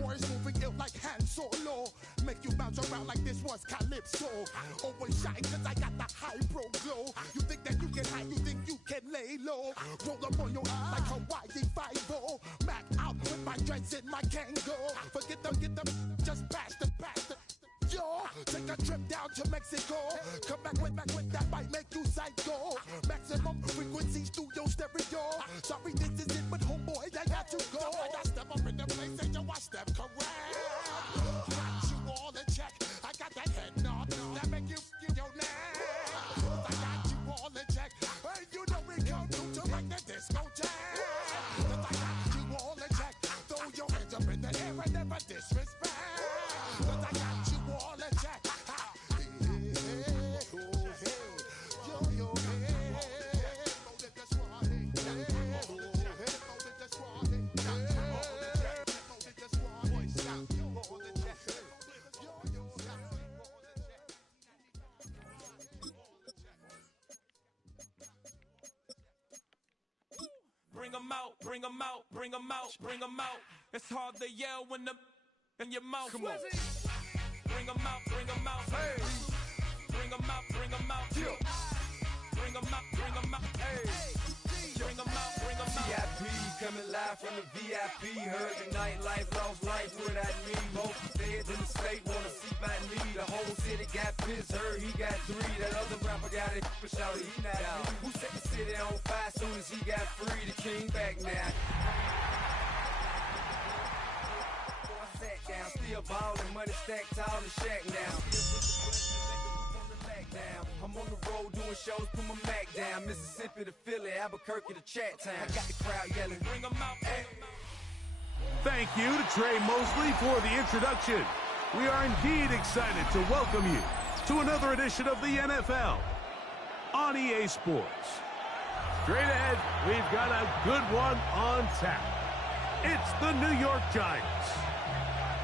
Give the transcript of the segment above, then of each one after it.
boys moving ill like Han Solo. Make you bounce around like this was Calypso. Always shine cause I got the high pro glow. You think that you can hide, you think you can lay low. Roll up on your eye like Hawaii 5-0. Mac out with my dreads in my Kango. Forget them, get them, just pass the. Yo, take a trip down to Mexico. Come back with that might make you psycho. Maximum frequency studio stereo. Sorry, this is it, but homeboy, I got to go. I got step up in the place and yo, I step correct. Got you all in check. I got that head nod that make you get your neck. I got you all in check. Hey, you know we come through to like the discotheque. I got you all in check. Throw your hands up in the air and never disrespect. I got you all in check. Bring 'em out, bring 'em out, bring 'em out, bring 'em out. It's hard to yell when the in your mouth. Come on. Bring 'em out, bring 'em out. Hey. Bring 'em out, bring 'em out. Yeah. Bring 'em out, bring 'em out. Hey. Bring 'em out, bring 'em out. VIP coming live from the VIP. Heard the nightlife, lost life without me. Most feds in the state wanna see my knee. The whole city got pissed, heard he got 3. That other rapper got it, but shouted he not out. Who set the city on fire soon as he got free? The king back now. Down, still ballin', money stacked tall and shack now. I'm on the road doing shows, put my Mac down. Mississippi to Philly, Albuquerque to Chat-Town. I got the crowd yelling, bring 'em out. Hey. Thank you to Trey Mosley for the introduction. We are indeed excited to welcome you to another edition of the NFL on EA Sports. Straight ahead, we've got a good one on tap. It's the New York Giants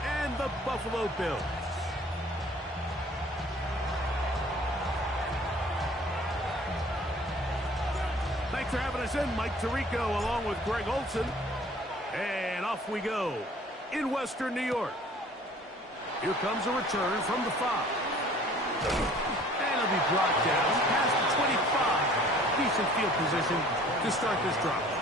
and the Buffalo Bills. Thanks for having us in, Mike Tirico, along with Greg Olson. And off we go in Western New York. Here comes a return from the 5. And it'll be brought down past the 25. Decent field position to start this drive.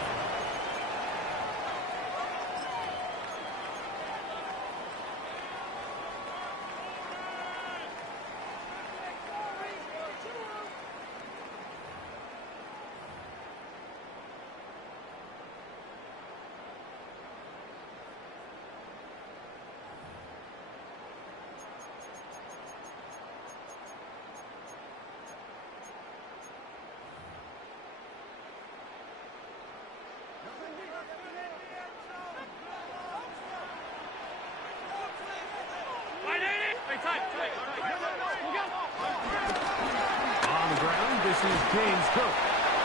On the ground, this is James Cook.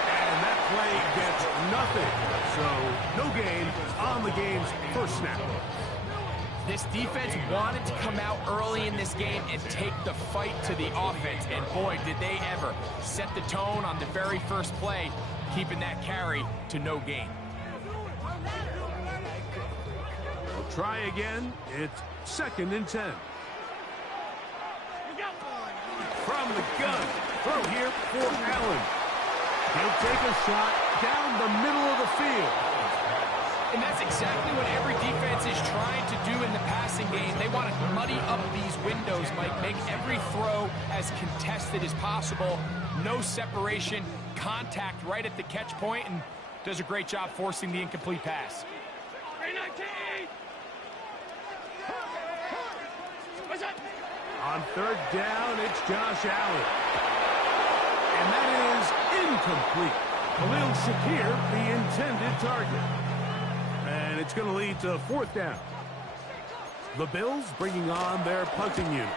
And that play gets nothing. So, no gain on the game's first snap. This defense wanted to come out early in this game and take the fight to the offense. And boy, did they ever set the tone on the very first play, keeping that carry to no gain. We'll try again. It's 2nd and 10. From the gun, throw here for Allen. He'll take a shot down the middle of the field. And that's exactly what every defense is trying to do in the passing game. They want to muddy up these windows, Mike, make every throw as contested as possible. No separation, contact right at the catch point, and does a great job forcing the incomplete pass. On 3rd down, it's Josh Allen. And that is incomplete. Khalil Shakir, the intended target. And it's going to lead to 4th down. The Bills bringing on their punting unit.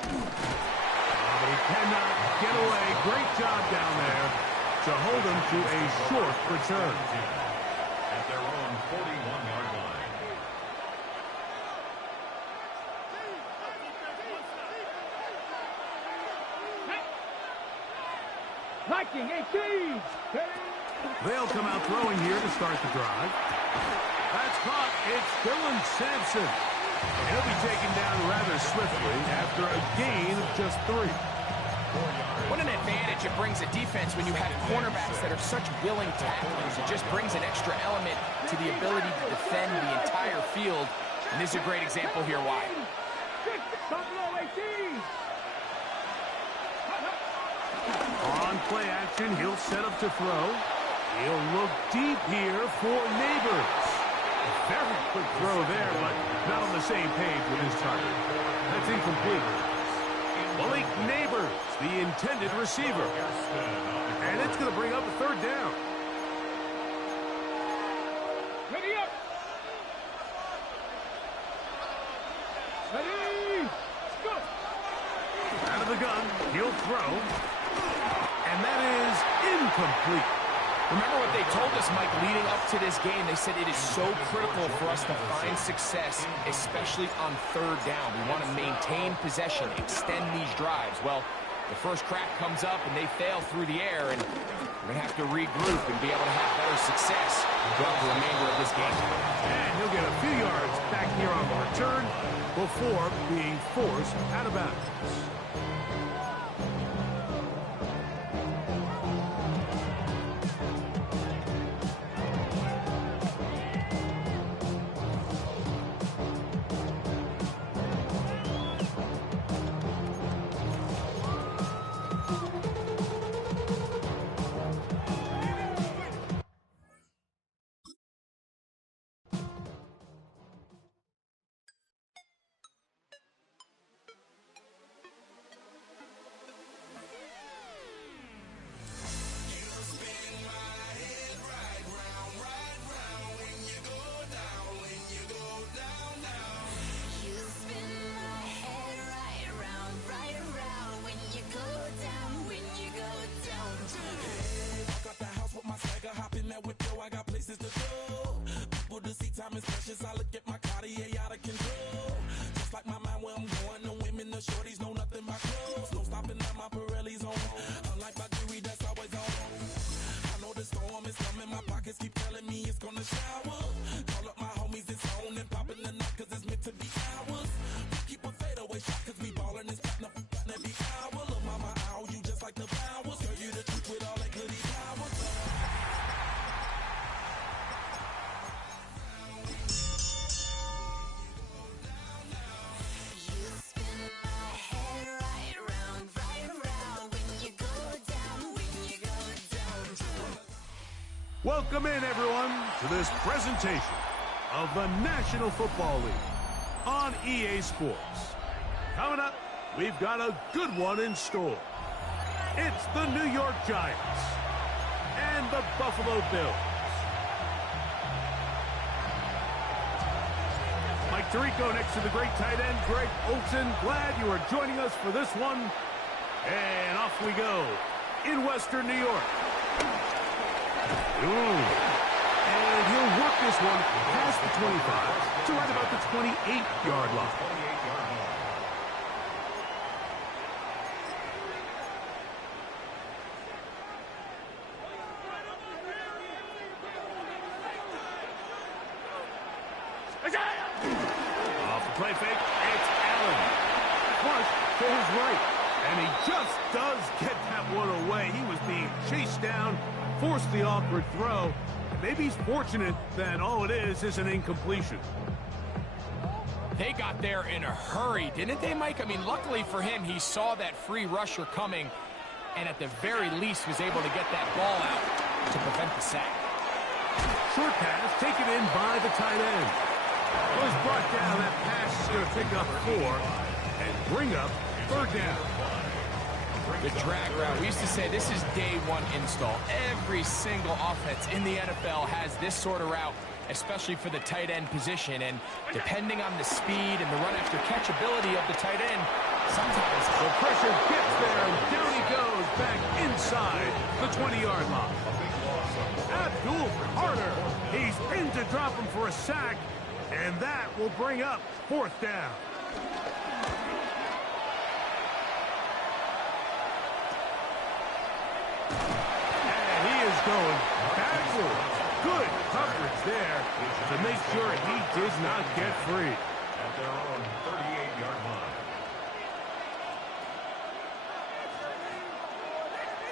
But he cannot get away. Great job down there to hold him to a short return. At their own 41-yard line. They'll come out throwing here to start the drive. That's caught. It's Dylan Sampson. He'll be taken down rather swiftly after a gain of just 3. What an advantage it brings a defense when you have cornerbacks that are such willing tacklers. It just brings an extra element to the ability to defend the entire field. And this is a great example here why. On play action, he'll set up to throw. He'll look deep here for Neighbors. A very quick throw there, but not on the same page with his target. That's incomplete. Malik Neighbors, the intended receiver. And it's going to bring up a 3rd down. Ready up. Ready. Go. Out of the gun, he'll throw. And that is incomplete. Remember what they told us, Mike, leading up to this game. They said it is so critical for us to find success, especially on 3rd down. We want to maintain possession, extend these drives. Well, the first crack comes up, and they fail through the air, and we're going to have to regroup and be able to have better success throughout the remainder of this game. And he'll get a few yards back here on the return before being forced out of bounds. Welcome in, everyone, to this presentation of the National Football League on EA Sports. Coming up, we've got a good one in store. It's the New York Giants and the Buffalo Bills. Mike Tirico next to the great tight end, Greg Olsen. Glad you are joining us for this one. And off we go in Western New York. Ooh. And he'll work this one past the 25 to right about the 28-yard line. Off the play fake, it's Allen. Flush to his right. And he just does get that one away. He was being chased down, forced the awkward throw. Maybe he's fortunate that all it is an incompletion. They got there in a hurry, didn't they, Mike? I mean, luckily for him, he saw that free rusher coming and at the very least was able to get that ball out to prevent the sack. Short pass taken in by the tight end. Was brought down. That pass is going to pick up 4 and bring up 3rd down. The drag route. We used to say this is day one install. Every single offense in the NFL has this sort of route, especially for the tight end position. And depending on the speed and the run after catch ability of the tight end, sometimes the pressure gets there, and down he goes back inside the 20-yard line. Abdul Carter. He's in to drop him for a sack, and that will bring up 4th down. going backwards. Good coverage there to make sure he did not get free. At their own 38-yard line.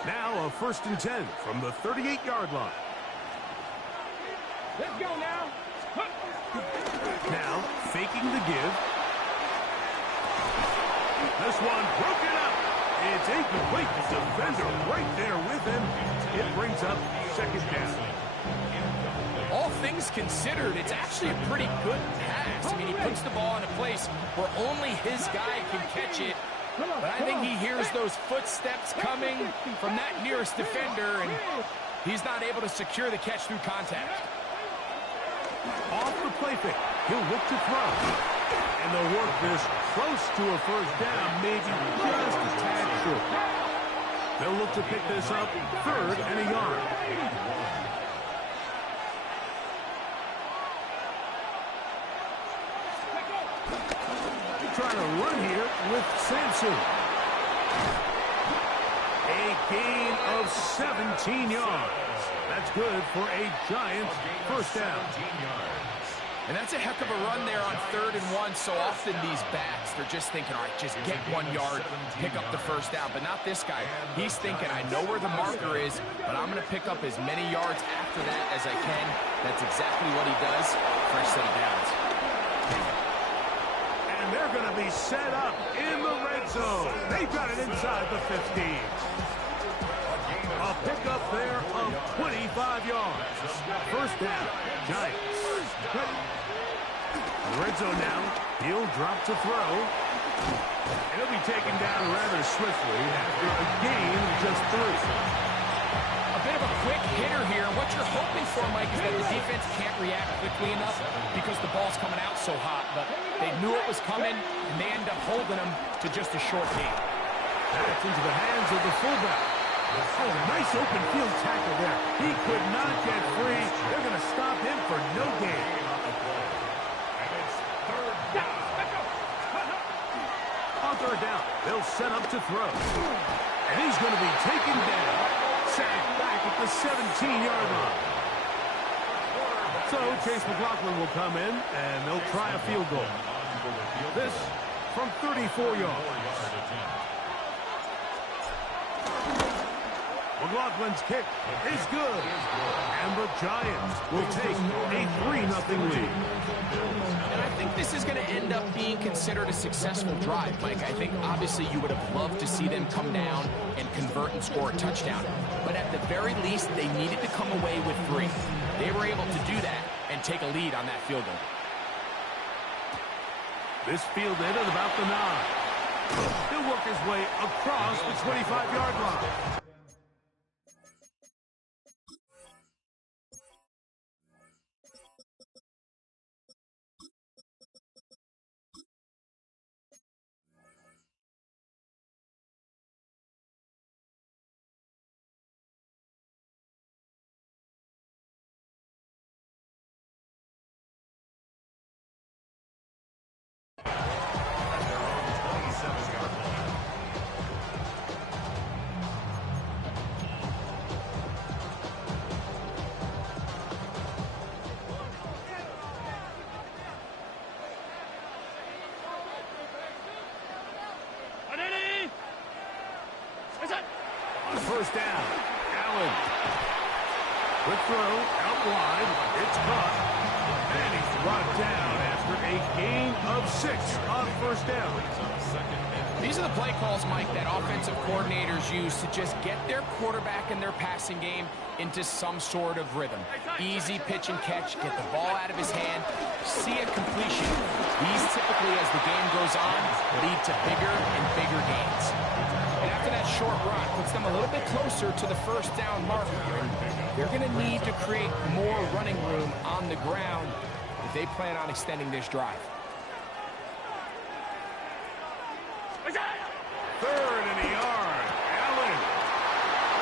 Now a 1st and 10 from the 38-yard line. Let's go now. Now faking the give. This one broken up. It's incomplete. The defender right there with him. It brings up 2nd down. All things considered, it's actually a pretty good pass. I mean, he puts the ball in a place where only his guy can catch it. But I think he hears those footsteps coming from that nearest defender, and he's not able to secure the catch through contact. Off the play fake. He'll look to throw. And they'll work this close to a 1st down, maybe just a tad short. They'll look to pick this up 3rd and a yard. Trying to run here with Sampson. A gain of 17 yards. That's good for a Giants 1st down. And that's a heck of a run there on 3rd and 1. So often these backs, they're just thinking, all right, just get 1 yard, pick up the 1st down. But not this guy. He's thinking, I know where the marker is, but I'm going to pick up as many yards after that as I can. That's exactly what he does. Fresh set of downs. And they're going to be set up in the red zone. They've got it inside the 15. A pickup there of 25 yards. 1st down, Giants. Red zone now. He'll drop to throw. He'll be taken down rather swiftly after a gain of just 3. A bit of a quick hitter here. What you're hoping for, Mike, is that the defense can't react quickly enough because the ball's coming out so hot. But they knew it was coming, and they end up holding them to just a short gain. That's into the hands of the fullback. Oh, nice open field tackle there. He could not get free. They're going to stop him for no gain. On 3rd down, they'll set up to throw. And he's going to be taken down. Sacked back at the 17-yard line. So Chase McLaughlin will come in, and they'll try a field goal. This from 34 yards. McLaughlin's kick is good. And the Giants will take a 3-0 lead. And I think this is going to end up being considered a successful drive, Mike. I think obviously you would have loved to see them come down and convert and score a touchdown. But at the very least, they needed to come away with 3. They were able to do that and take a lead on that field goal. This fielded at about the 9. He'll work his way across the 25-yard line. First down, Allen. Quick throw, out wide, it's caught, and he's brought down after a gain of 6 on 1st down. These are the play calls, Mike, that offensive coordinators use to just get their quarterback and their passing game into some sort of rhythm. Easy pitch and catch, get the ball out of his hand, see a completion. These typically, as the game goes on, lead to bigger and bigger gains. And after that short run, puts them a little bit closer to the 1st down marker. They're going to need to create more running room on the ground if they plan on extending this drive. 3rd and a yard. Allen.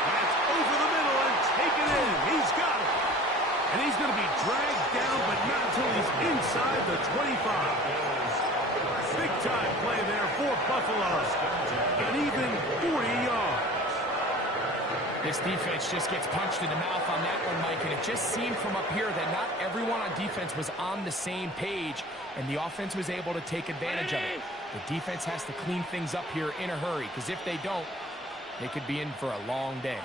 That's over the middle and taken in. He's got it. And he's going to be dragged down, but not until he's inside the 25. Big-time play there for Buffalo. An even 40 yards. This defense just gets punched in the mouth on that one, Mike, and it just seemed from up here that not everyone on defense was on the same page, and the offense was able to take advantage of it. The defense has to clean things up here in a hurry, because if they don't, they could be in for a long day.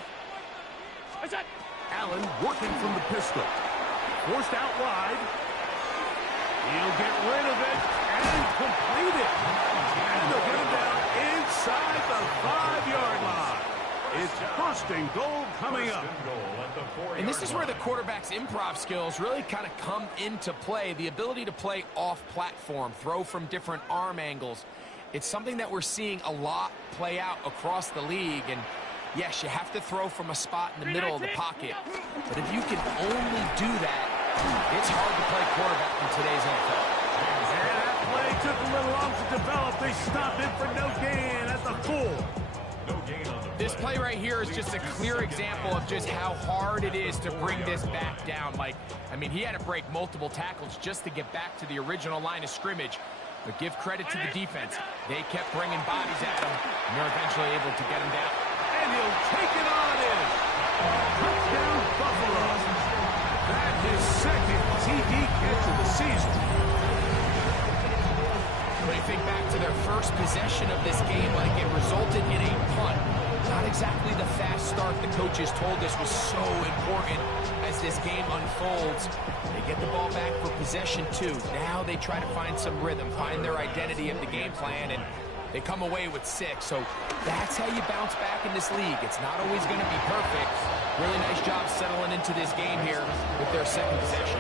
Allen working from the pistol. Forced out wide. He'll get rid of it and complete it. And they'll get him down inside the 5-yard line. It's first and goal coming up. And this is where the quarterback's improv skills really kind of come into play. The ability to play off-platform, throw from different arm angles. It's something that we're seeing a lot play out across the league. And yes, you have to throw from a spot in the middle of the pocket. But if you can only do that, it's hard to play quarterback in today's NFL. And that play took a little long to develop. They stopped it for no gain at the 4. This play right here is just a clear example of just how hard it is to bring this back down, Mike. I mean, he had to break multiple tackles just to get back to the original line of scrimmage. But give credit to the defense. They kept bringing bodies at him, and they're eventually able to get him down. And he'll take it on in. Touchdown, Buffalo. That is second TD catch of the season. When you think back to their first possession of this game, like it resulted in a punt. Not exactly the fast start the coaches told us was so important as this game unfolds. They get the ball back for possession 2. Now they try to find some rhythm, find their identity of the game plan, and they come away with 6. So that's how you bounce back in this league. It's not always going to be perfect. Really nice job settling into this game here with their second possession.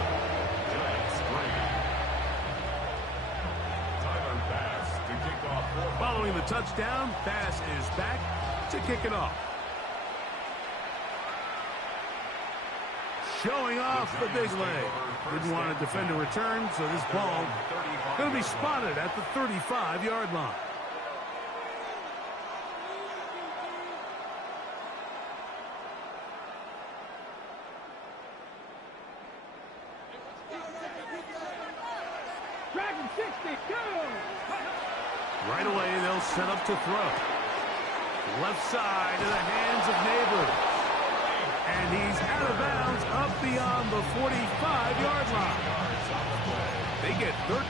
Following the touchdown, Bass is back to kick it off. Showing off the big leg. Didn't want to defend a return, so this ball going to be spotted at the 35-yard line. Right away, they'll set up to throw. Left side to the hands of Neighbors. And he's out of bounds up beyond the 45-yard line. They get 13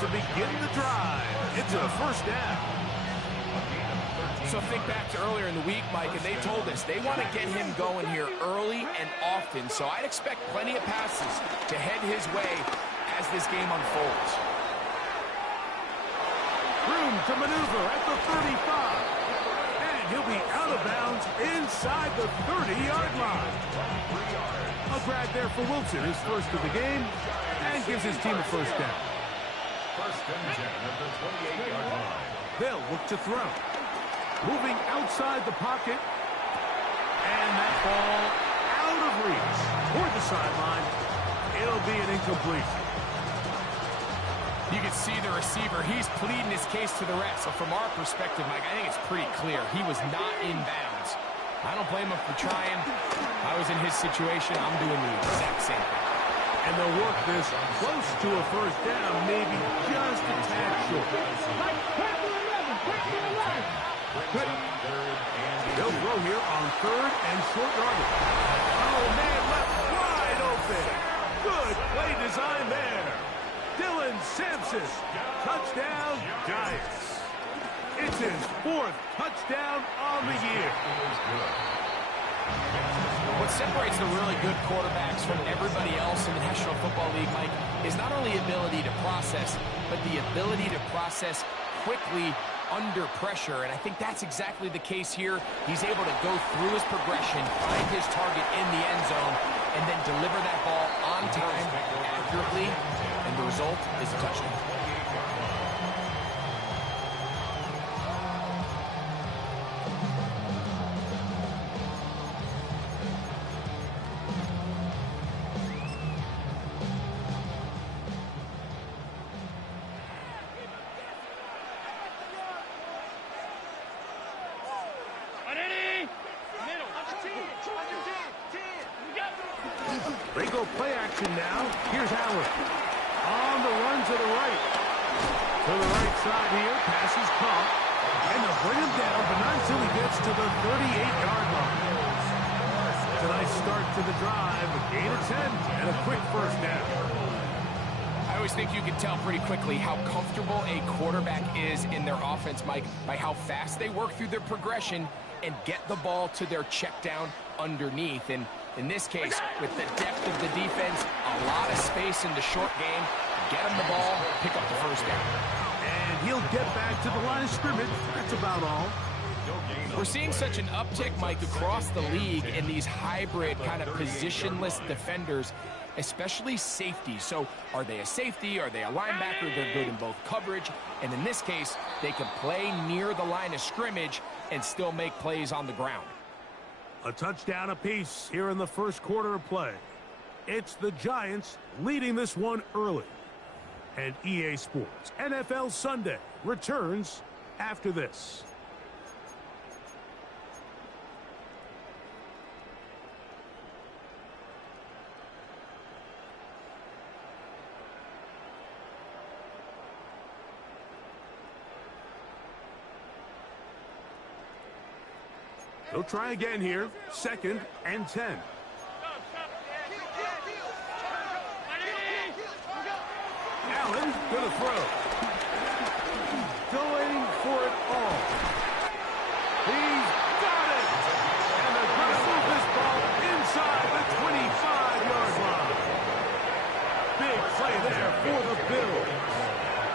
to begin the drive. It's a first down. So think back to earlier in the week, Mike, and they told us they want to get him going here early and often. So I'd expect plenty of passes to head his way as this game unfolds. Room to maneuver at the 35. And he'll be out of bounds inside the 30-yard line. A grab there for Wilson, his first of the game, and gives his team a first down. First and 10 at the 28-yard line. They'll look to throw. Moving outside the pocket. And that ball out of reach toward the sideline. It'll be an incompletion. You can see the receiver. He's pleading his case to the ref. So from our perspective, Mike, I think it's pretty clear. He was not in bounds. I don't blame him for trying. If I was in his situation, I'm doing the exact same thing. And they'll work this close to a first down, maybe just a tad short. They'll throw here on third and short yardage. Oh, man, left wide open. Good play design there. Dylan Sampson, touchdown, Giants. It's his 4th touchdown on the year. What separates the really good quarterbacks from everybody else in the National Football League, Mike, is not only ability to process, but the ability to process quickly under pressure. And I think that's exactly the case here. He's able to go through his progression, find his target in the end zone, and then deliver that ball on time, accurately, and the result is a touchdown. They go play action now. Here's Allen. On the run to the right. To the right side here. Pass is caught. And they'll bring him down, but not until he gets to the 38-yard line. to the drive, a gain of 10, and a quick first down. I always think you can tell pretty quickly how comfortable a quarterback is in their offense, Mike, by how fast they work through their progression and get the ball to their check down underneath. And in this case, with the depth of the defense, a lot of space in the short game, get him the ball, pick up the first down. And he'll get back to the line of scrimmage. That's about all. We're seeing such an uptick, Mike, across the league in these hybrid kind of positionless defenders, especially safety. So are they a safety? Are they a linebacker? They're good in both coverage. And in this case, they can play near the line of scrimmage and still make plays on the ground. A touchdown apiece here in the first quarter of play. It's the Giants leading this one early. And EA Sports NFL Sunday returns after this. They'll try again here. 2nd and 10. Allen gonna throw. Going for it all. He's got it! And they're gonna move this ball inside the 25-yard line. Big play there for the Bills.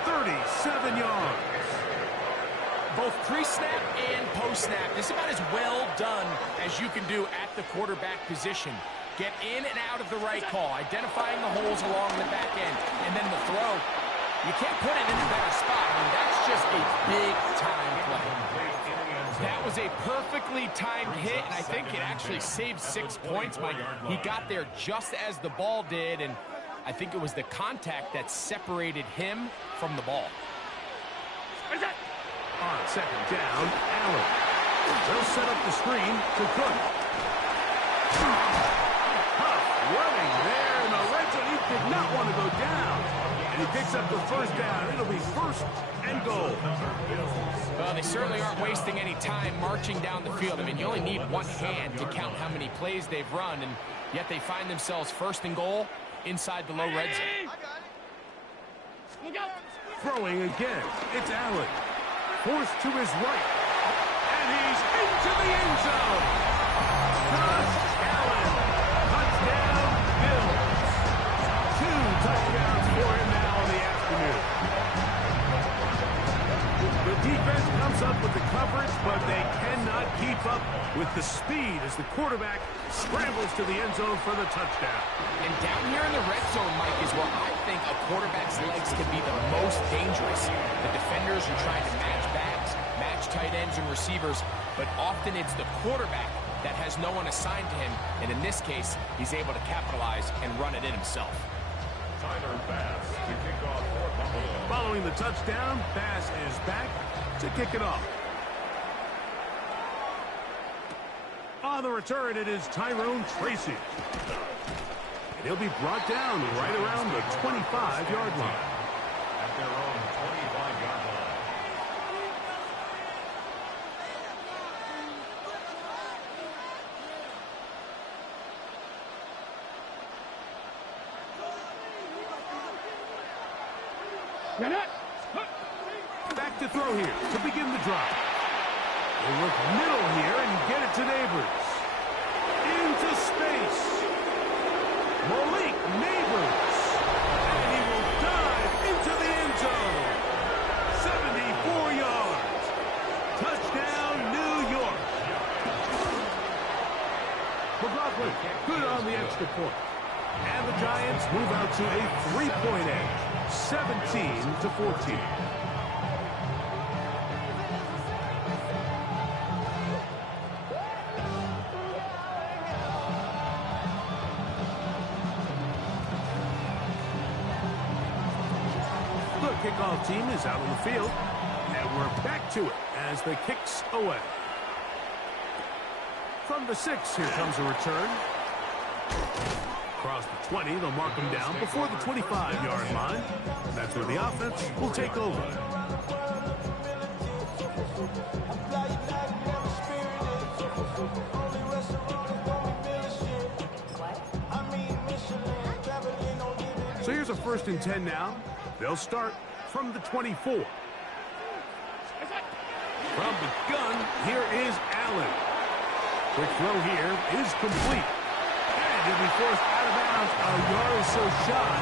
37 yards. Both pre-snap and post-snap, this is about as well done as you can do at the quarterback position. Get in and out of the right call, identifying the holes along the back end, and then the throw. You can't put it in a better spot. I mean, that's just a big-time play. That was a perfectly timed hit, and I think it actually saved 6 points, Mike. He got there just as the ball did, and I think it was the contact that separated him from the ball. On 2nd down, Allen. They'll set up the screen to Cook. Huff running there in the red zone. He did not want to go down. And he picks up the first down. It'll be 1st and goal. Well, they certainly aren't wasting any time marching down the field. I mean, you only need one hand to count how many plays they've run, and yet they find themselves 1st and goal inside the low red zone. Throwing again. It's Allen. Forced to his right. And he's into the end zone. Josh Allen. Touchdown, Bills. 2 touchdowns for him now in the afternoon. The defense comes up with the coverage, but they cannot keep up with the speed as the quarterback scrambles to the end zone for the touchdown. And down here in the red zone, Mike, is where I think a quarterback's legs can be the most dangerous. The defenders are trying to match backs, match tight ends and receivers, but often it's the quarterback that has no one assigned to him, and in this case, he's able to capitalize and run it in himself. Following the touchdown, Bass is back to kick it off. On the return, it is Tyrone Tracy. And he'll be brought down right around the 25-yard line. At their own 25-yard line. Back to throw here to begin the drive. They look middle here and get it to Neighbors. Into space. Malik Neighbors. And he will dive into the end zone. 74 yards. Touchdown, New York. McLaughlin, good on the extra point. And the Giants move out to a 3-point edge. 17-14. The kickoff team is out on the field, and we're back to it as the kicks away. From the 6, here comes a return. Across the 20, they'll mark them down before the 25-yard line. That's where the offense will take over. So here's a 1st and 10 now. They'll start from the 24. From the gun, here is Allen. Quick throw here is complete. And he'll be forced out of bounds a yard or so shy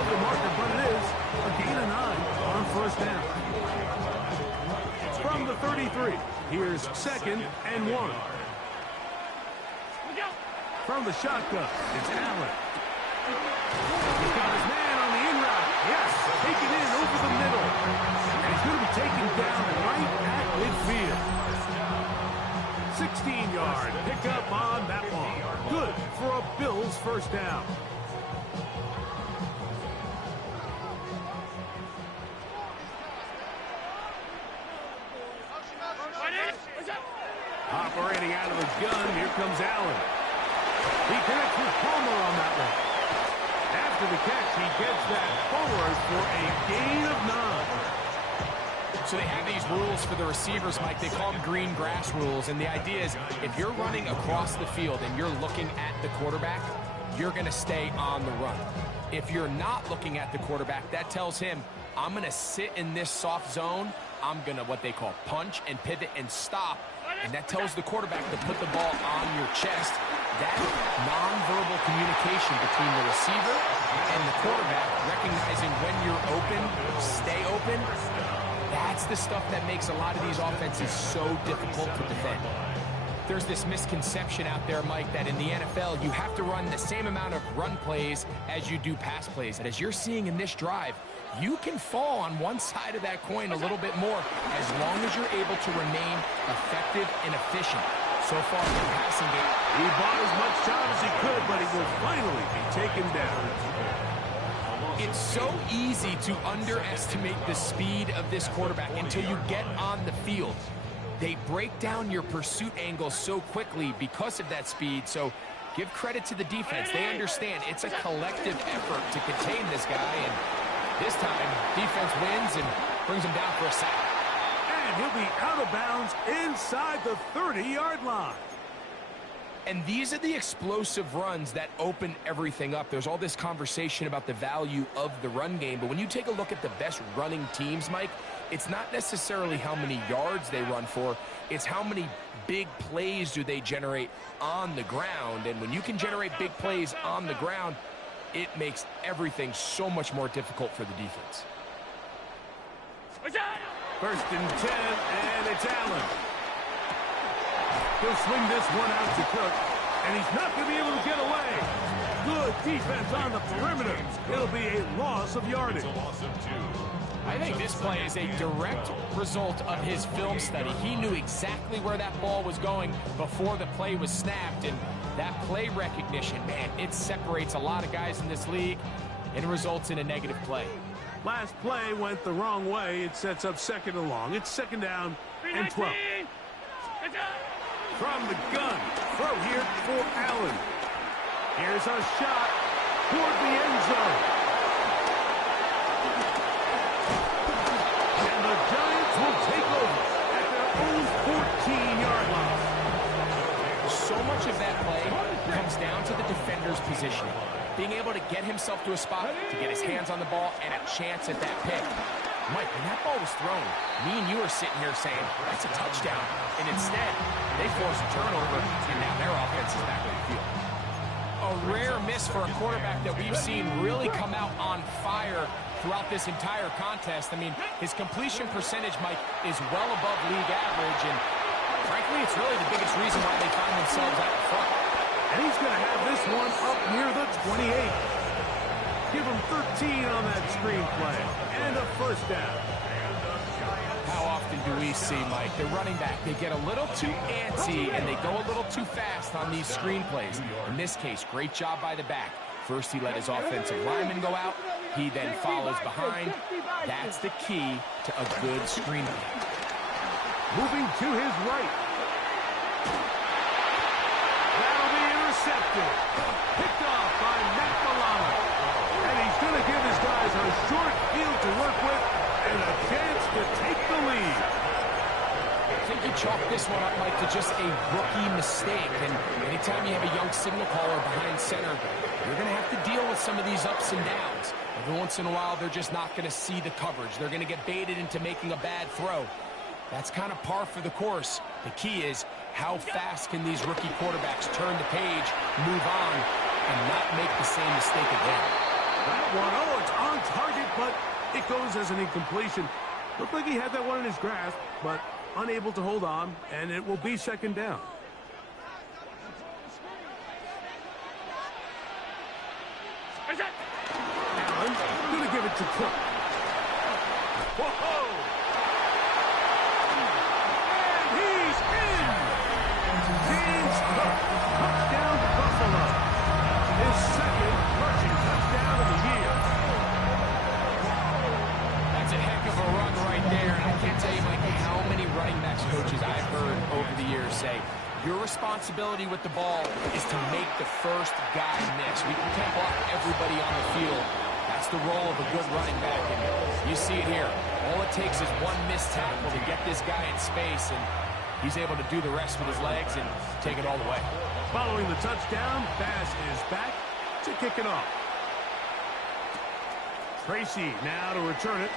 of the marker, but it is a gain of 9 on 1st down. From the 33, here's 2nd and 1. From the shotgun, it's Allen. He's got his man on the in route. Yes, taken in over the middle. And he's going to be taken down right at midfield. 16-yard pickup on that one. Good for a Bills 1st down. Operating out of the gun, here comes Allen. He connects with Palmer on that one. After the catch, he gets that forward for a gain of 9. So they have these rules for the receivers, Mike. They call them green grass rules. And the idea is if you're running across the field and you're looking at the quarterback, you're going to stay on the run. If you're not looking at the quarterback, that tells him, I'm going to sit in this soft zone. I'm going to what they call punch and pivot and stop. And that tells the quarterback to put the ball on your chest. That nonverbal communication between the receiver and the quarterback, recognizing when you're open, stay open, that's the stuff that makes a lot of these offenses so difficult to defend. There's this misconception out there, Mike, that in the NFL, you have to run the same amount of run plays as you do pass plays. And as you're seeing in this drive, you can fall on one side of that coin a little bit more as long as you're able to remain effective and efficient. So far in the passing game, he bought as much time as he could, but he will finally be taken down. It's so easy to underestimate the speed of this quarterback until you get on the field. They break down your pursuit angle so quickly because of that speed. So give credit to the defense. They understand it's a collective effort to contain this guy. And this time, defense wins and brings him down for a sack. And he'll be out of bounds inside the 30-yard line. And these are the explosive runs that open everything up. There's all this conversation about the value of the run game, but when you take a look at the best running teams, Mike, it's not necessarily how many yards they run for, it's how many big plays do they generate on the ground. And when you can generate big plays on the ground, it makes everything so much more difficult for the defense. 1st and 10, and it's Allen. He'll swing this one out to Cook, and he's not going to be able to get away. Good defense on the perimeter. It'll be a loss of yardage. I think this play is a direct result of his film study. He knew exactly where that ball was going before the play was snapped, and that play recognition, man, it separates a lot of guys in this league and results in a negative play. Last play went the wrong way. It sets up 2nd and long. It's 2nd down and 12. From the gun, throw here for Allen. Here's a shot toward the end zone. And the Giants will take over at their own 14-yard line. So much of that play comes down to the defender's positioning. Being able to get himself to a spot, to get his hands on the ball, and a chance at that pick. Mike, when that ball was thrown, me and you are sitting here saying, that's a touchdown. And instead, they force a turnover, and now their offense is back on the field. A rare miss for a quarterback that we've seen really come out on fire throughout this entire contest. I mean, his completion percentage, Mike, is well above league average, and frankly, it's really the biggest reason why they find themselves out in front. And he's going to have this one up near the 28. Give him 13 on that screenplay. And a 1st down. How often do we see, Mike, the running back, they get a little too antsy and they go a little too fast on these screenplays. In this case, great job by the back. First, he let his offensive lineman go out. He then follows behind. That's the key to a good screenplay. Moving to his right. That'll be intercepted. Picked off by Matt Milano. And he's going to give his guys a short field to work with and a chance to take the lead. think you chalk this one up, Mike, to just a rookie mistake. And anytime you have a young signal caller behind center, you're going to have to deal with some of these ups and downs. Every once in a while, they're just not going to see the coverage. They're going to get baited into making a bad throw. That's kind of par for the course. The key is, how fast can these rookie quarterbacks turn the page, move on, and not make the same mistake again? That one, oh, it's on target, but it goes as an incompletion. Looked like he had that one in his grasp, but unable to hold on, and it will be second down. Allen going to give it to Cook. Whoa! And he's in! James Cook, touchdown Buffalo. His second rushing touchdown of the year. That's a heck of a run right there. And I can't tell you, Mike, how many running backs coaches I've heard over the years say, your responsibility with the ball is to make the first guy miss. We can't block everybody on the field. That's the role of a good running back, and you see it here. All it takes is one missed tackle to get this guy in space, and he's able to do the rest with his legs and take it all the way. Following the touchdown, Bass is back to kick it off. Tracy now to return it.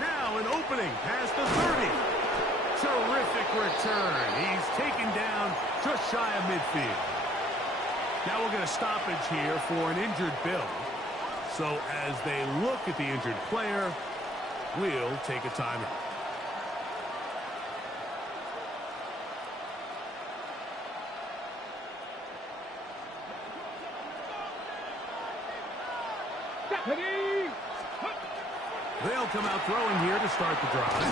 Now an opening past the 30. Terrific return. He's taken down just shy of midfield. Now we'll get a stoppage here for an injured Bill. So as they look at the injured player, we'll take a timeout. They'll come out throwing here to start the drive.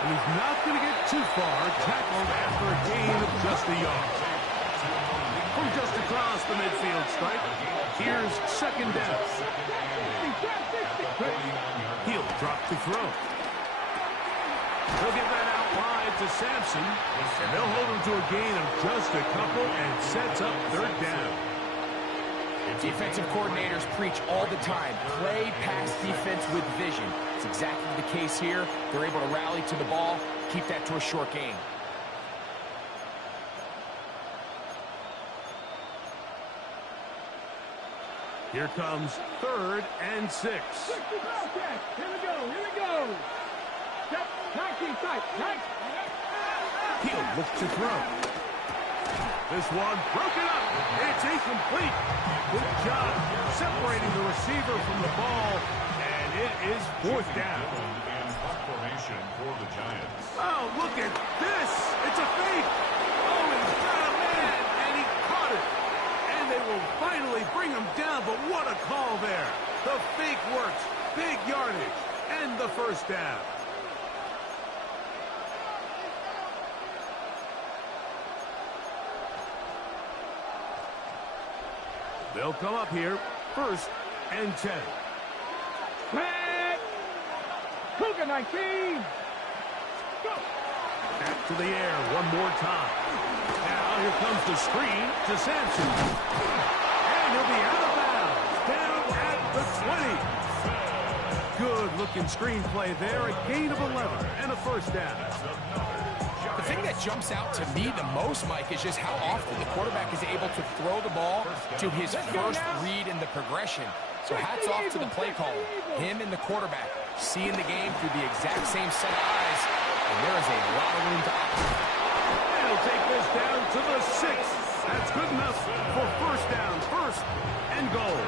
And he's not going to get too far, tackled after a gain of just a yard. From just across the midfield stripe, here's second down. He'll drop the throw. He'll get that out wide to Sampson, and they'll hold him to a gain of just a couple and sets up third down. Defensive coordinators preach all the time, play pass defense with vision. It's exactly the case here. They're able to rally to the ball, keep that to a short gain. Here comes 3rd and 6. Here we go. He'll look to throw. This one broken up. It's incomplete. Good job separating the receiver from the ball, and it is 4th down. Formation for the Giants. Oh, look at this. It's a fake. Oh, he's got a man, and he caught it. And they will finally bring him down, but what a call there. The fake works. Big yardage, and the first down. They'll come up here, 1st and 10. Cougar 19. Go. Back to the air one more time. Now here comes the screen to Sampson. And he'll be out of bounds, down at the 20. Good-looking screenplay there, a gain of 11 and a first down. The thing that jumps out to me the most, Mike, is just how often the quarterback is able to throw the ball to his first read in the progression. So hats off to the play caller, him and the quarterback, seeing the game through the exact same set of eyes, and there is a lot of room to operate. And he'll take this down to the 6. That's good enough for first down, 1st and goal.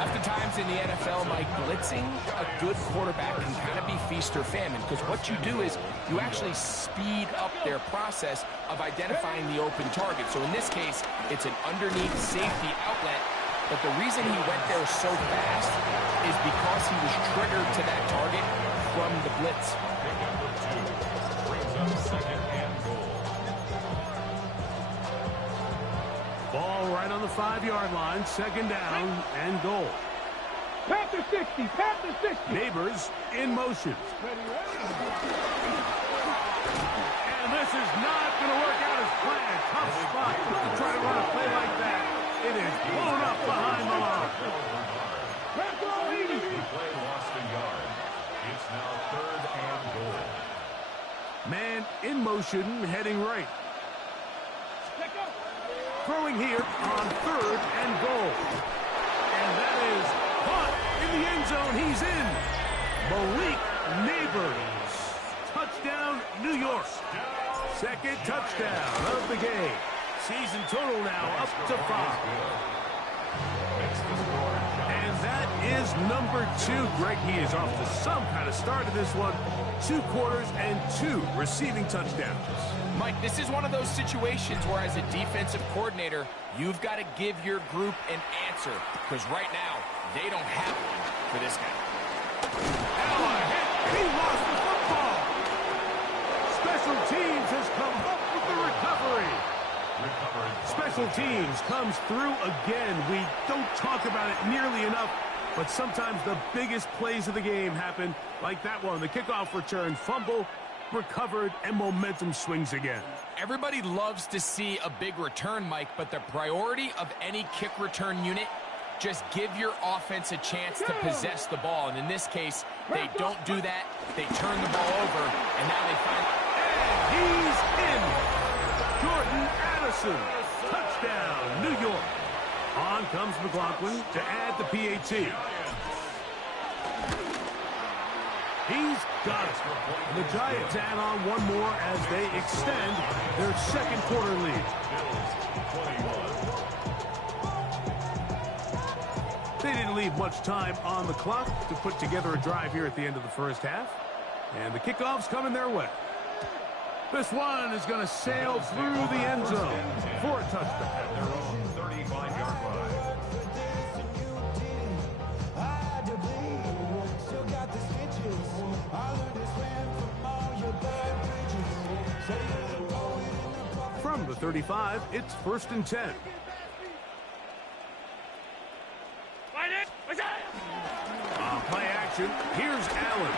Oftentimes in the NFL, Mike, blitzing a good quarterback can kind of be feast or famine, because what you do is you actually speed up their process of identifying the open target. So in this case, it's an underneath safety outlet, but the reason he went there so fast is because he was triggered to that target from the blitz. Brings up 2nd and goal. Ball right on the 5-yard line, 2nd down and goal. Panther 60. Panther 60. Neighbors in motion. And this is not going to work out as planned. Tough spot to try to run a play like that. It is blown up behind the line. Play lost a yard. It's now 3rd and goal. formation, heading right. Throwing here on 3rd and goal. And that is caught in the end zone. He's in. Malik Neighbors. Touchdown, New York. Second touchdown of the game. Season total now up to 5. And that is number 2. Greg, he is off to some kind of start in this one. 2 quarters and 2 receiving touchdowns. Mike, this is one of those situations where as a defensive coordinator, you've got to give your group an answer. Because right now, they don't have one for this guy. Now a hit. He lost the football. Special teams has come up with the recovery. Special teams comes through again. We don't talk about it nearly enough, but sometimes the biggest plays of the game happen like that one. The kickoff return, fumble, recovered, and momentum swings again. Everybody loves to see a big return, Mike, but the priority of any kick return unit, just give your offense a chance to possess the ball. And in this case, they don't do that. They turn the ball over, and now they find... And he's in. Jordan Addison. Touchdown, New York. On comes McLaughlin to add the PAT. He's got it. And the Giants add on one more as they extend their second quarter lead. They didn't leave much time on the clock to put together a drive here at the end of the first half. And the kickoff's coming their way. This one is going to sail through the end zone for a touchdown. At their own 35-yard line. From the 35, it's 1st and 10. On play action, here's Allen.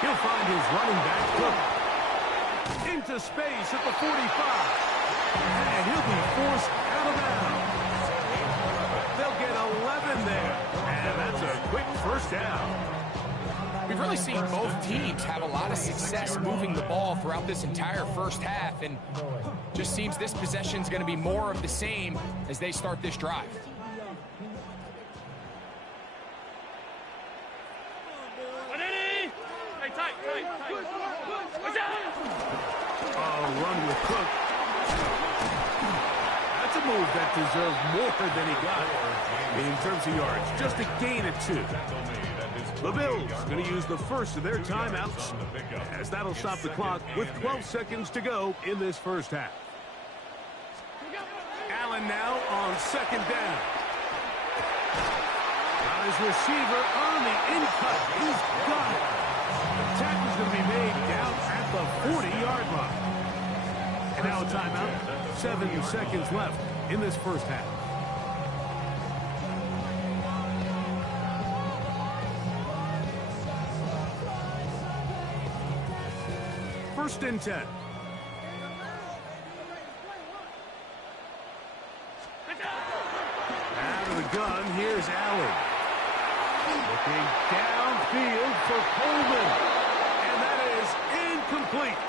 He'll find his running back Cook. Into space at the 45. And he'll be forced out of bounds. They'll get 11 there. And that's a quick first down. We've really seen both teams have a lot of success moving the ball throughout this entire first half, and just seems this possession's going to be more of the same as they start this drive. Run with Cook. That's a move that deserved more than he got in terms of yards. Just a gain of 2. The Bills going to use the first of their timeouts, as that'll stop the clock with 12 seconds to go in this first half. Allen now on 2nd down. Got his receiver on the in-cut. He's got it. The tackle's going to be made down at the 40-yard line. And now a timeout. 7 seconds left in this first half. First and 10. Out of the gun, here's Allen. Looking downfield for Coleman. And that is incomplete.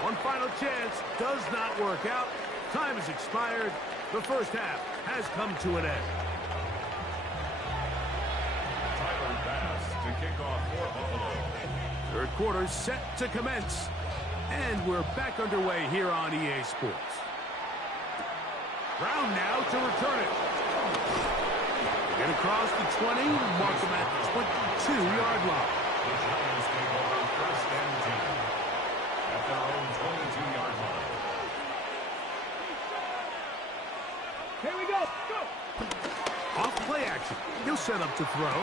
One final chance does not work out. Time has expired. The first half has come to an end. Tyler Bass to kick off for Buffalo. Third quarter set to commence. And we're back underway here on EA Sports. Brown now to return it. Get across the 20, mark them at the 22-yard line. The Giants take over 1st and 10 at their own 22-yard line. Here we go. Go. Off play action. He'll set up to throw.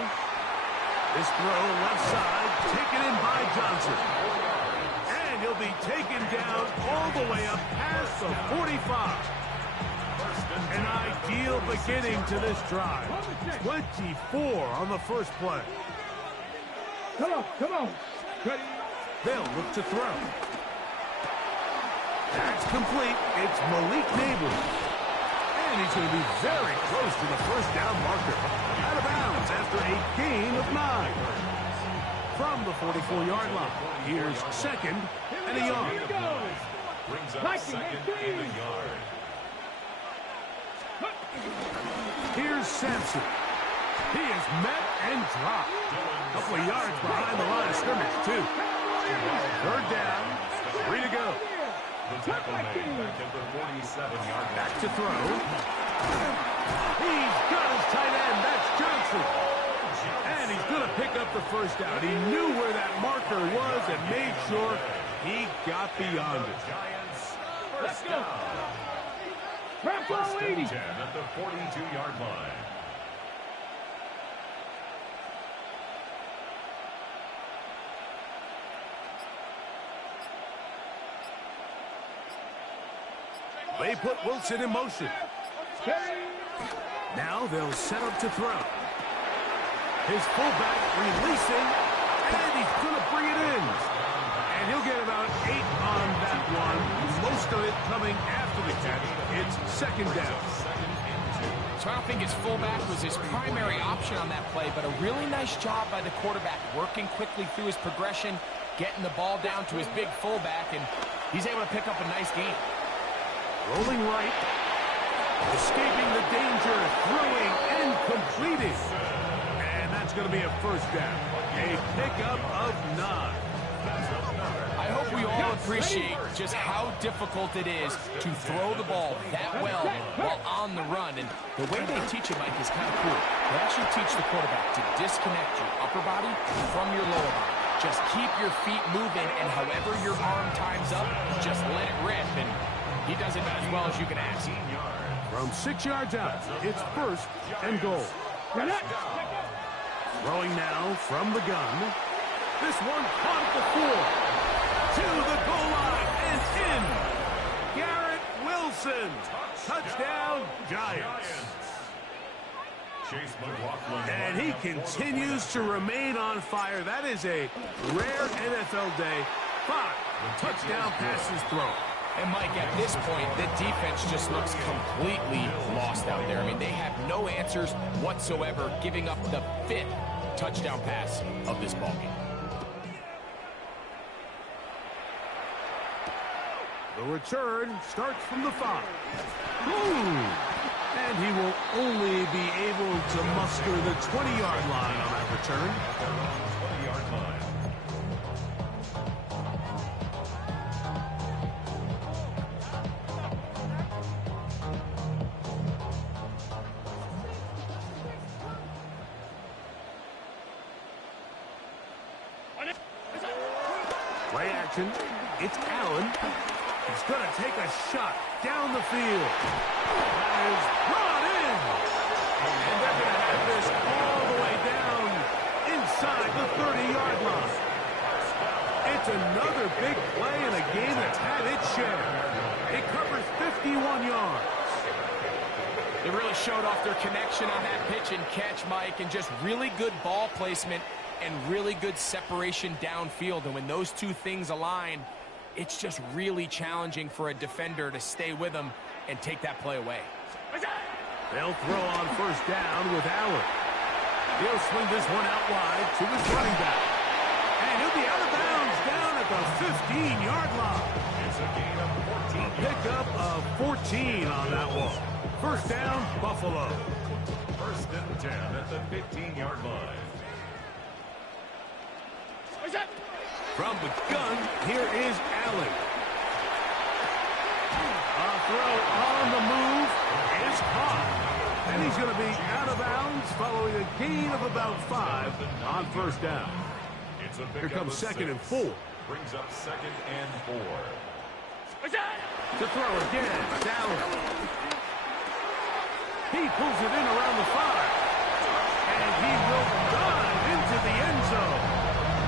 This throw left side, taken in by Johnson. And he'll be taken down all the way up past the 45. An ideal beginning to this drive. 24 on the first play. Come on, come on. Ready? They'll look to throw. That's complete. It's Malik Neighbors. And he's going to be very close to the first down marker. Out of bounds after a gain of 9. from the 44-yard line. Here's second and a yard. Brings up second and a yard. Here's Sampson. He is met and dropped. A couple of yards behind the line of scrimmage, too. Third down, 3 to go. The tackle made back at the 47-yard line. Back to throw. He's got his tight end. That's Johnson. And he's going to pick up the first down. He knew where that marker was and made sure he got beyond it. Giants, Let's first go. down. Prep First ball and 80. 10 at the 42-yard line. They put Wilson in motion. Now they'll set up to throw. His fullback releasing, and he's going to bring it in. And he'll get about 8 on that one. Most of it coming after the catch. It's second down. So I don't think his fullback was his primary option on that play, but a really nice job by the quarterback, working quickly through his progression, getting the ball down to his big fullback, and he's able to pick up a nice gain. Rolling right. Escaping the danger, throwing and completing. And that's going to be a first down. A pickup of 9. I hope we all appreciate just how difficult it is to throw the ball that well while on the run. And the way they teach it, Mike, is kind of cool. They actually teach the quarterback to disconnect your upper body from your lower body. Just keep your feet moving, and however your arm times up, just let it rip. And he does it as well as you can ask. From 6 yards out, it's first and goal. Throwing now from the gun. This one caught at the 4. To the goal line and in. Garrett Wilson. Touchdown, Giants. Chase McLaughlin. And he continues to remain on fire. That is a rare NFL day. 5 touchdown passes thrown. And, Mike, at this point, the defense just looks completely lost out there. I mean, they have no answers whatsoever, giving up the 5th touchdown pass of this ballgame. The return starts from the 5. And he will only be able to muster the 20-yard line on that return. 20-yard line. Play action. It's Allen. He's going to take a shot down the field. That is brought in. And they're going to have this all the way down inside the 30-yard line. It's another big play in a game that's had its share. It covers 51 yards. They really showed off their connection on that pitch and catch, Mike, and just really good ball placement and really good separation downfield. And when those two things align, it's just really challenging for a defender to stay with them and take that play away. They'll throw on first down with Allen. He'll swing this one out wide to his running back. And he'll be out of bounds down at the 15-yard line. It's a gain of 14. A pickup of 14 on that one. First down, Buffalo. First and 10 at the 15-yard line. From the gun, here is Allen. A throw on the move is caught. And he's going to be out of bounds following a gain of about 5 on first down. It's a Here comes second and 4. Brings up second and 4. To throw again, it's Allen. He pulls it in around the 5. And he will dive into the end zone.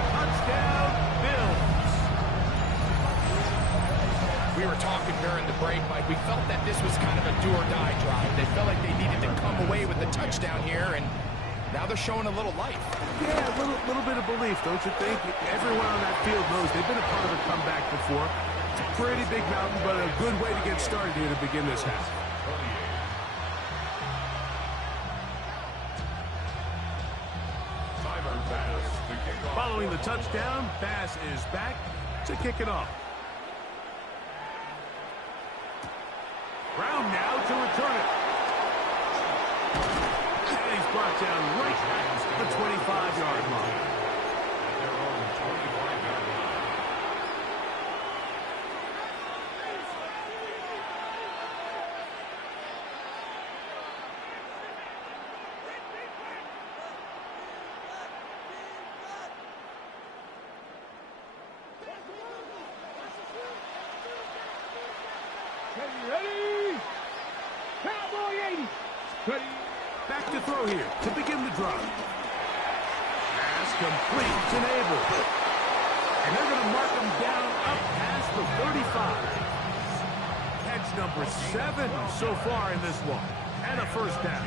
Touchdown, Bills. We were talking during the break, Mike. We felt that this was kind of a do-or-die drive. They felt like they needed to come away with the touchdown here, and now they're showing a little life. Yeah, a little bit of belief, don't you think? Everyone on that field knows they've been a part of a comeback before. It's a pretty big mountain, but a good way to get started here to begin this half. Timer pass to gain Following the touchdown, Bass is back to kick it off. Brown now to return it. And he's brought down right at the 25-yard line. At their own 25-yard line. Ready? Cowboy 80. Ready? Back to throw here to begin the drive. Pass complete to Neighbor. And they're going to mark him down up past the 35. Catch number 7 so far in this one. And a first down.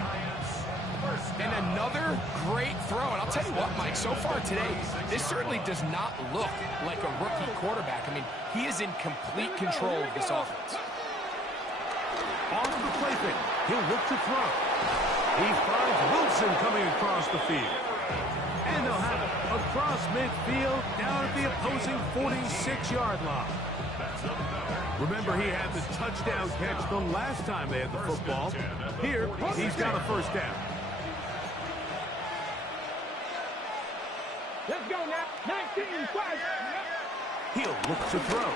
And another great throw. And I'll tell you what, Mike, so far today, this certainly does not look like a rookie quarterback. I mean, he is in complete control of this offense. Off the play fake, he'll look to throw. He finds Wilson coming across the field. And they'll have it across midfield down at the opposing 46-yard line. Remember, he had the touchdown catch the last time they had the football. Here, he's got a first down. Let's go now. 19, 5. He'll look to throw.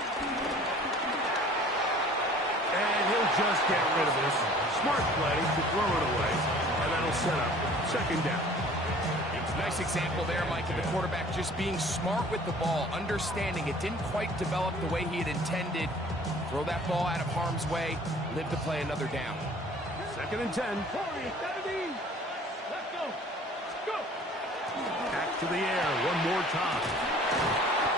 And he'll just get rid of this. Smart play to throw it away. And that'll set up second down. Nice example there, Mike, of the quarterback just being smart with the ball, understanding it didn't quite develop the way he had intended. Throw that ball out of harm's way, live to play another down. Second and 10. 40, 17. Let's go. Go. Back to the air one more time.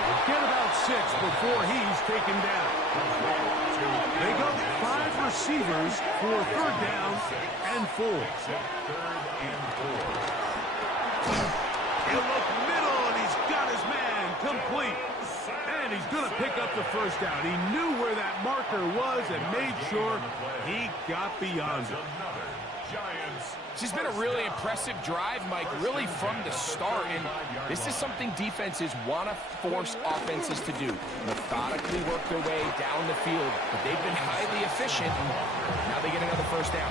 We'll get about 6 before he's taken down. They go 5 receivers for third down and 4. Third and 4. He'll look middle, and he's got his man complete. And he's going to pick up the first down. He knew where that marker was and made sure he got beyond it. This has been a really impressive drive, Mike, really from the start. And this is something defenses want to force offenses to do. Methodically work their way down the field. But they've been highly efficient, and now they get another first down.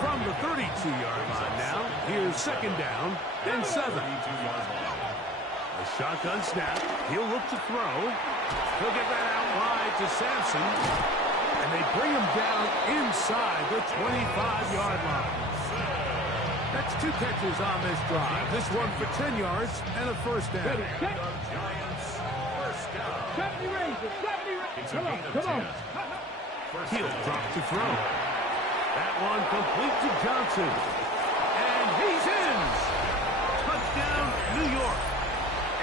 From the 32-yard line now, here's second down and 7. A shotgun snap. He'll look to throw. He'll get that out wide to Sampson. And they bring him down inside the 25-yard line. That's 2 catches on this drive. This one for 10 yards and a first down. 70 Rangers. 70 Rangers. Come on. Come on. He'll drop to throw. That one complete to Johnson. And he's in. Touchdown, New York.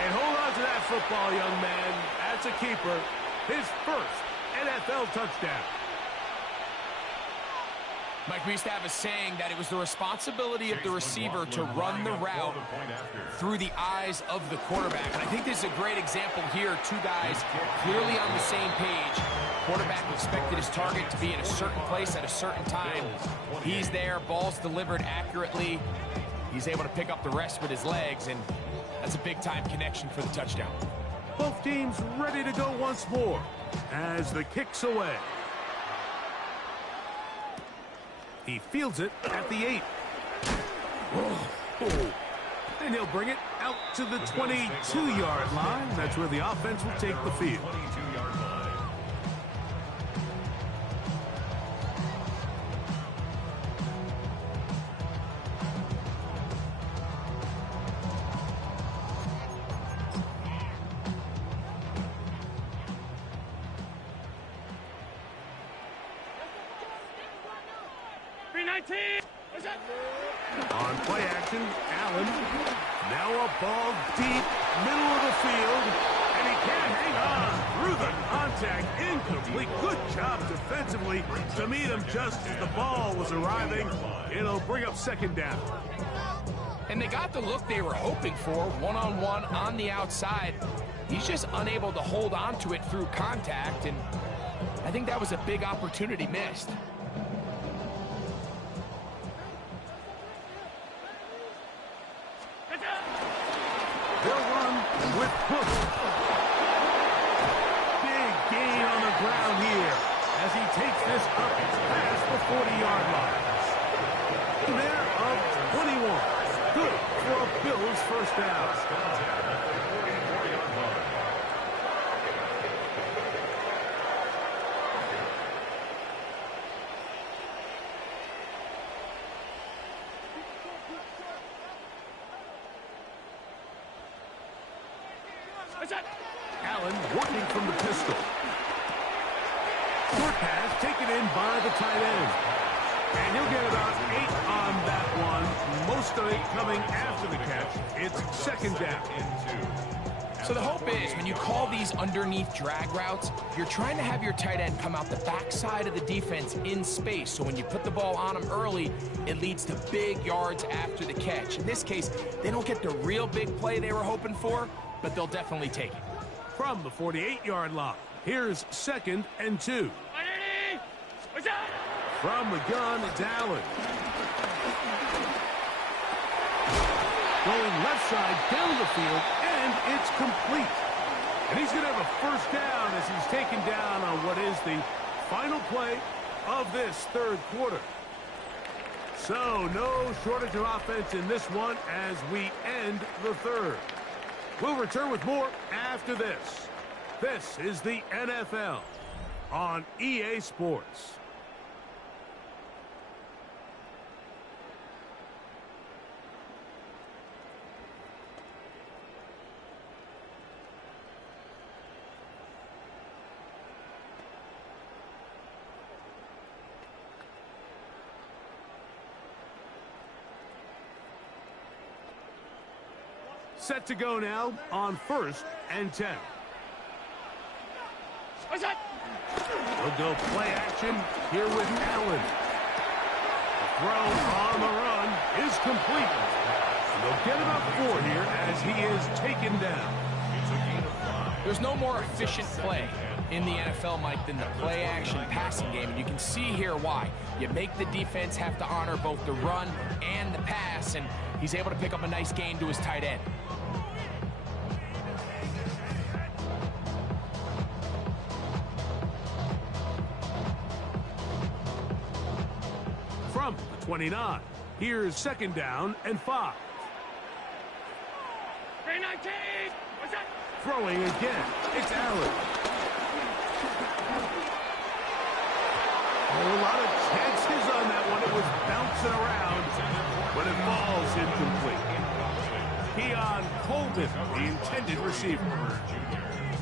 And hold on to that football, young man. That's a keeper. His first NFL touchdown. Mike, we used to have a saying that it was the responsibility of the receiver to run the route through the eyes of the quarterback. And I think this is a great example here. 2 guys clearly on the same page. Quarterback expected his target to be in a certain place at a certain time. He's there, ball's delivered accurately. He's able to pick up the rest with his legs, and that's a big-time connection for the touchdown. Both teams ready to go once more as the kick's away. He fields it at the 8. And he'll bring it out to the 22-yard line. That's where the offense will take the field. 22-yard line. On play action, Allen. Now a ball deep, middle of the field. And he can't hang on through the contact. Incomplete. Good job defensively to meet him just as the ball was arriving. It'll bring up second down. And they got the look they were hoping for, one-on-one on the outside. He's just unable to hold on to it through contact, and I think that was a big opportunity missed. They'll run with Cook. Big gain on the ground here as he takes this up past the 40-yard line. There of 21. Good for a Bills first down. Allen working from the pistol. Short pass taken in by the tight end. And he'll get about 8 on that one. Most of it coming after the catch. It's second down. So the hope is when you call these underneath drag routes, you're trying to have your tight end come out the backside of the defense in space. So when you put the ball on him early, it leads to big yards after the catch. In this case, they don't get the real big play they were hoping for, but they'll definitely take it. From the 48-yard line, here's 2nd and 2. From the gun, it's Allen. Going left side down the field, and it's complete. And he's going to have a first down as he's taken down on what is the final play of this third quarter. So no shortage of offense in this one as we end the third. We'll return with more after this. This is the NFL on EA Sports. Set to go now on 1st and 10. We'll go play action here with Allen. The throw on the run is complete. And they'll get about 4 here as he is taken down. There's no more efficient play in the NFL, Mike, than the play-action passing game, and you can see here why. You make the defense have to honor both the run and the pass, and he's able to pick up a nice gain to his tight end. From the 29, here's 2nd down and 5. Throwing again, it's Allen. Oh, a lot of chances on that one. It was bouncing around, but it falls incomplete. Keon Coleman, the intended receiver.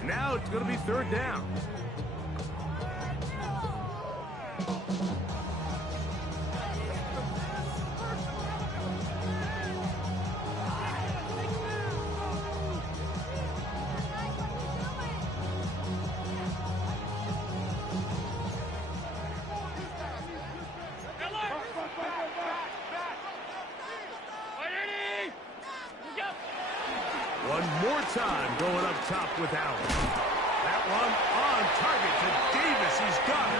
Now it's going to be 3rd down. One more time going up top with Allen. That one on target to Davis. He's got it.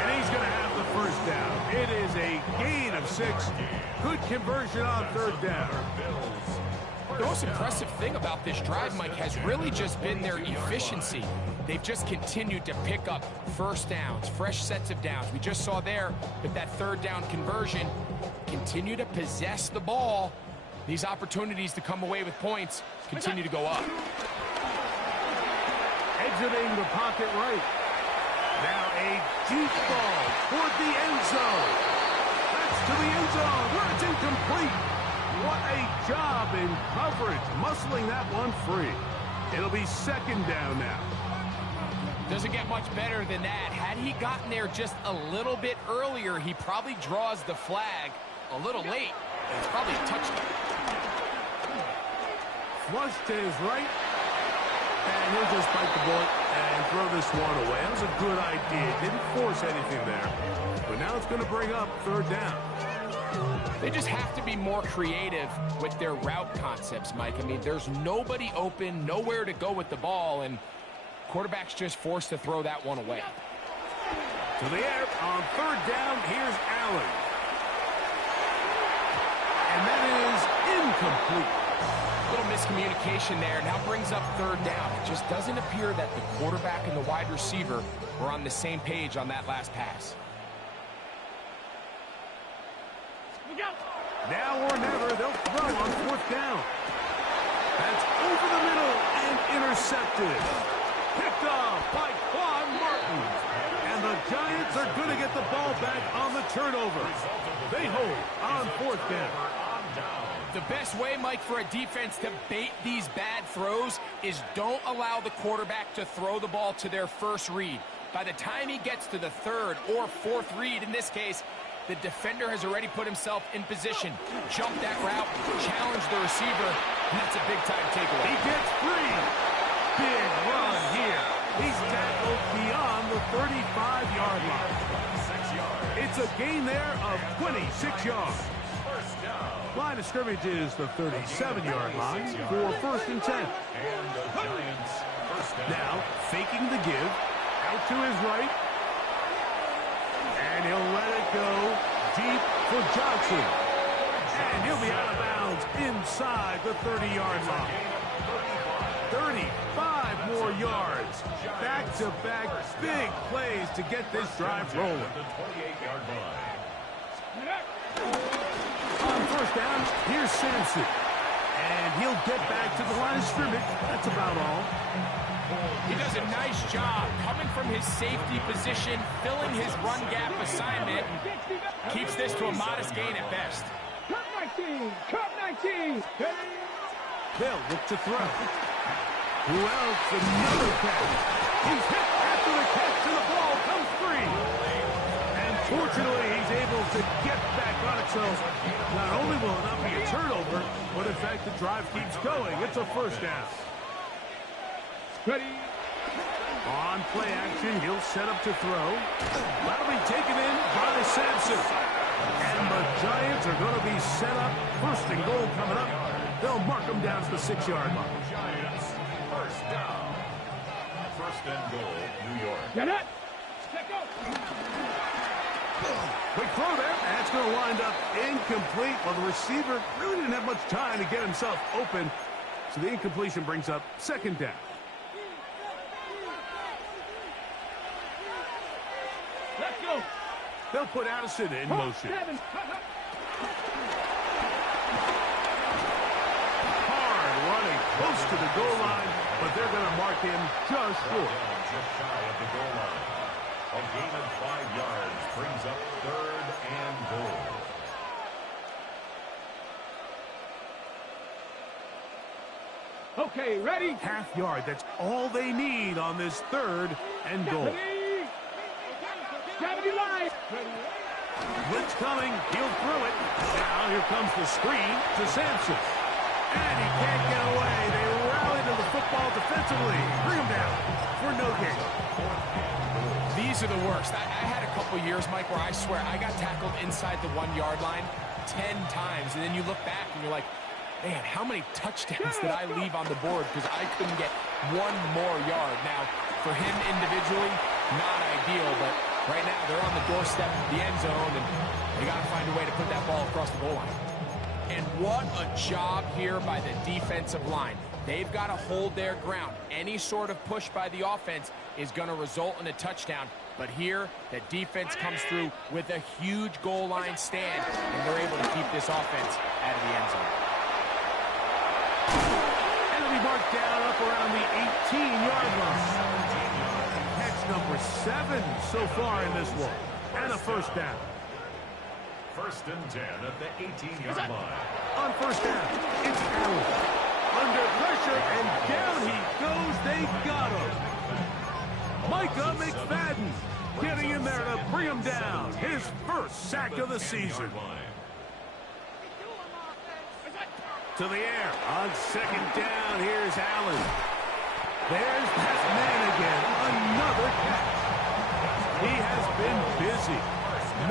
And he's going to have the first down. It is a gain of 6. Good conversion on 3rd down. The most impressive thing about this drive, Mike, has really just been their efficiency. They've just continued to pick up first downs, fresh sets of downs. We just saw there with that 3rd down conversion, continue to possess the ball. These opportunities to come away with points continue to go up. Exiting the pocket right. Now a deep ball toward the end zone. That's to the end zone where it's incomplete. What a job in coverage, muscling that one free. It'll be 2nd down now. Doesn't get much better than that. Had he gotten there just a little bit earlier, he probably draws the flag a little late. It's probably a touchdown. Flush to his right. And he'll just bite the bullet and throw this one away. That was a good idea. Didn't force anything there. But now it's going to bring up 3rd down. They just have to be more creative with their route concepts, Mike. I mean, there's nobody open, nowhere to go with the ball, and quarterback's just forced to throw that one away. To the air on 3rd down, here's Allen. And that is incomplete. little miscommunication there. Now brings up third down. It just doesn't appear that the quarterback and the wide receiver were on the same page on that last pass. Now or never, they'll throw on fourth down. That's over the middle and intercepted. Picked off by Quan Martin. And the Giants are going to get the ball back on the turnover. They hold on fourth down. The best way, Mike, for a defense to bait these bad throws is don't allow the quarterback to throw the ball to their first read. By the time he gets to the third or fourth read, in this case, the defender has already put himself in position. Jump that route, challenge the receiver, and that's a big-time takeaway. He gets free. Big run here. He's tackled beyond the 35-yard line. It's a gain there of 26 yards. Line of scrimmage is the 37-yard line for first and 10. Now, faking the give, out to his right. And he'll let it go deep for Johnson. And he'll be out of bounds inside the 30-yard line. 35 more yards. Back-to-back big plays to get this drive rolling. On first down, here's Sampson. And he'll get back to the line of scrimmage. That's about all. He does a nice job coming from his safety position, filling his run gap assignment. Keeps this to a modest gain at best. Cut 19! Cut 19! They'll look to throw. Who else? Another catch. He's hit after the catch, and the ball comes free. And fortunately, he's able to get back on it. So not only will it not be a turnover, but in fact, the drive keeps going. It's a first down. Ready. On play action, he'll set up to throw. That'll be taken in by Sampson. And the Giants are going to be set up. First and goal coming up. They'll mark them down to the 6-yard line. Giants, first down. First and goal, New York. Get it. Let go. Quick throw there. That's going to wind up incomplete. Well, the receiver really didn't have much time to get himself open. So the incompletion brings up second down. Let's go. They'll put Addison in motion. Hard running close to the goal line, but they're going to mark him just short. Just shy of the goal line. A gain of 5 yards brings up third and goal. Okay, ready? Half yard, that's all they need on this third and goal. Gravity line. Blitz coming, he'll throw it. Now here comes the screen to Sampson. And he can't get away. They rally to the football defensively. Bring him down for no gain. These are the worst. I had a couple years, Mike, where I swear I got tackled inside the 1-yard line 10 times. And then you look back and you're like, man, how many touchdowns did I leave on the board because I couldn't get one more yard? Now, for him individually, not ideal, but right now they're on the doorstep of the end zone, and they got to find a way to put that ball across the goal line. And what a job here by the defensive line. They've got to hold their ground. Any sort of push by the offense is going to result in a touchdown. But here, the defense comes through with a huge goal line stand, and they're able to keep this offense out of the end zone. And it'll be marked down up around the 18-yard line. Catch number 7 so far in this one. And a first down. First and 10 at the 18-yard line. On first down, it's Allen. Under pressure, and down he goes. They got him. Micah McFadden getting in there to bring him down. His first sack of the season. To the air. On second down, here's Allen. There's that man again. Another catch. He has been busy.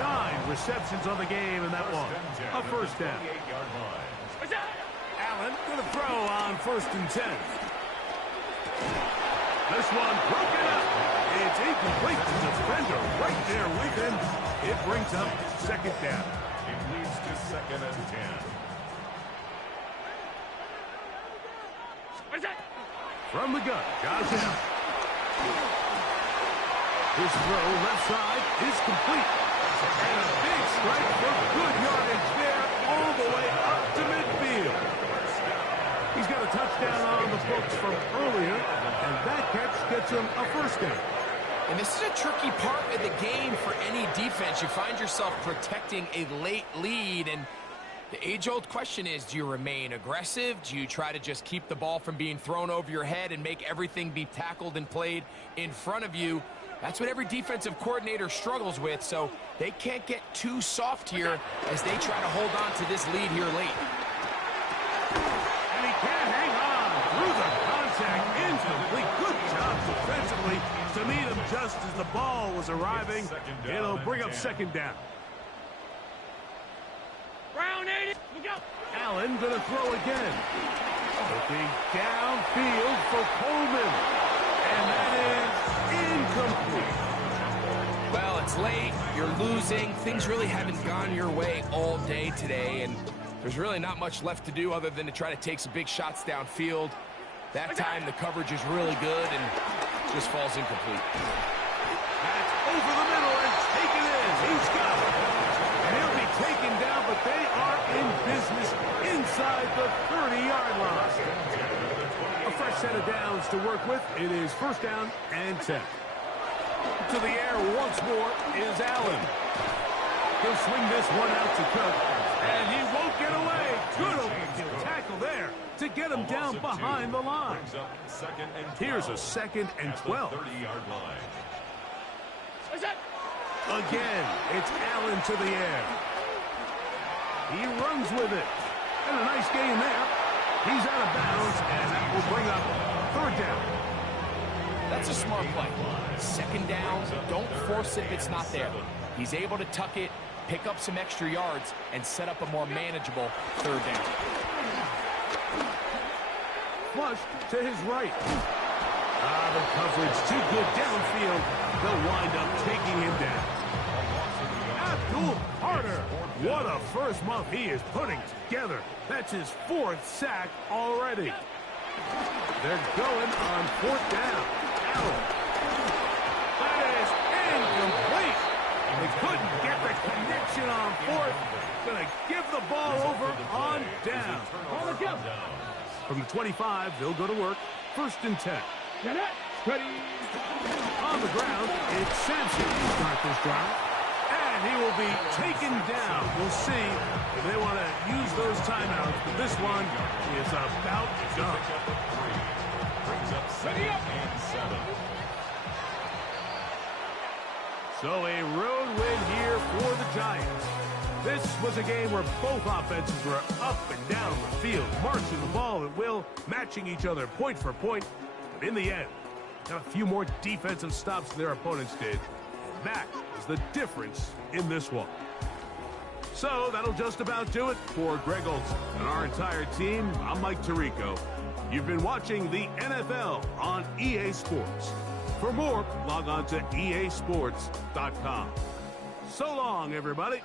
9 receptions on the game in that one. A first down. Allen going to throw on first and 10. This one broken up. It's incomplete. The defender right there with him. It brings up second down. It leads to second and 10. From the gun, Josh Allen. His throw left side is complete. And a big strike for good yardage there all the way up to midfield. He's got a touchdown on the books from earlier, and that catch gets him a first down. And this is a tricky part of the game for any defense. You find yourself protecting a late lead, and the age-old question is, do you remain aggressive? Do you try to just keep the ball from being thrown over your head and make everything be tackled and played in front of you? That's what every defensive coordinator struggles with, so they can't get too soft here as they try to hold on to this lead here late. And he can't hang on through the contact. Incomplete. Good job defensively to meet him just as the ball was arriving. It'll bring up second down. Round 80. Look out. Allen going to throw again. Looking downfield for Coleman. And that is incomplete. Well, it's late. You're losing. Things really haven't gone your way all day today, and there's really not much left to do other than to try to take some big shots downfield. That time the coverage is really good and just falls incomplete. That's over the middle and taken in. He's got it. And he'll be taken down, but they are in business inside the 30-yard line. A fresh set of downs to work with. It is first down and 10. To the air once more is Allen. He'll swing this one out to Cook, and he won't get away. Good open tackle there to get him down behind the line. Here's a 2nd and 12. Again, it's Allen to the air. He runs with it. And a nice gain there. He's out of bounds, and that will bring up third down. That's a smart play. Second down, don't force it if it's not there. He's able to tuck it, pick up some extra yards, and set up a more manageable third down. Flushed to his right. The coverage too good downfield. They'll wind up taking him down. Abdul Carter. What a first month he is putting together. That's his 4th sack already. They're going on 4th down. Allen. That is incomplete. They couldn't get the connection on 4th. Gonna give the ball over on down. From the 25, they'll go to work. 1st and 10. Ready. On the ground, it's Sampson to start this drive. And he will be taken down. We'll see if they want to use those timeouts, but this one is about done. Ready up. So a road win here for the Giants. This was a game where both offenses were up and down the field, marching the ball at will, matching each other point for point. But in the end, got a few more defensive stops than their opponents did. And that is the difference in this one. So that'll just about do it for Greg Olson and our entire team. I'm Mike Tirico. You've been watching the NFL on EA Sports. For more, log on to easports.com. So long, everybody.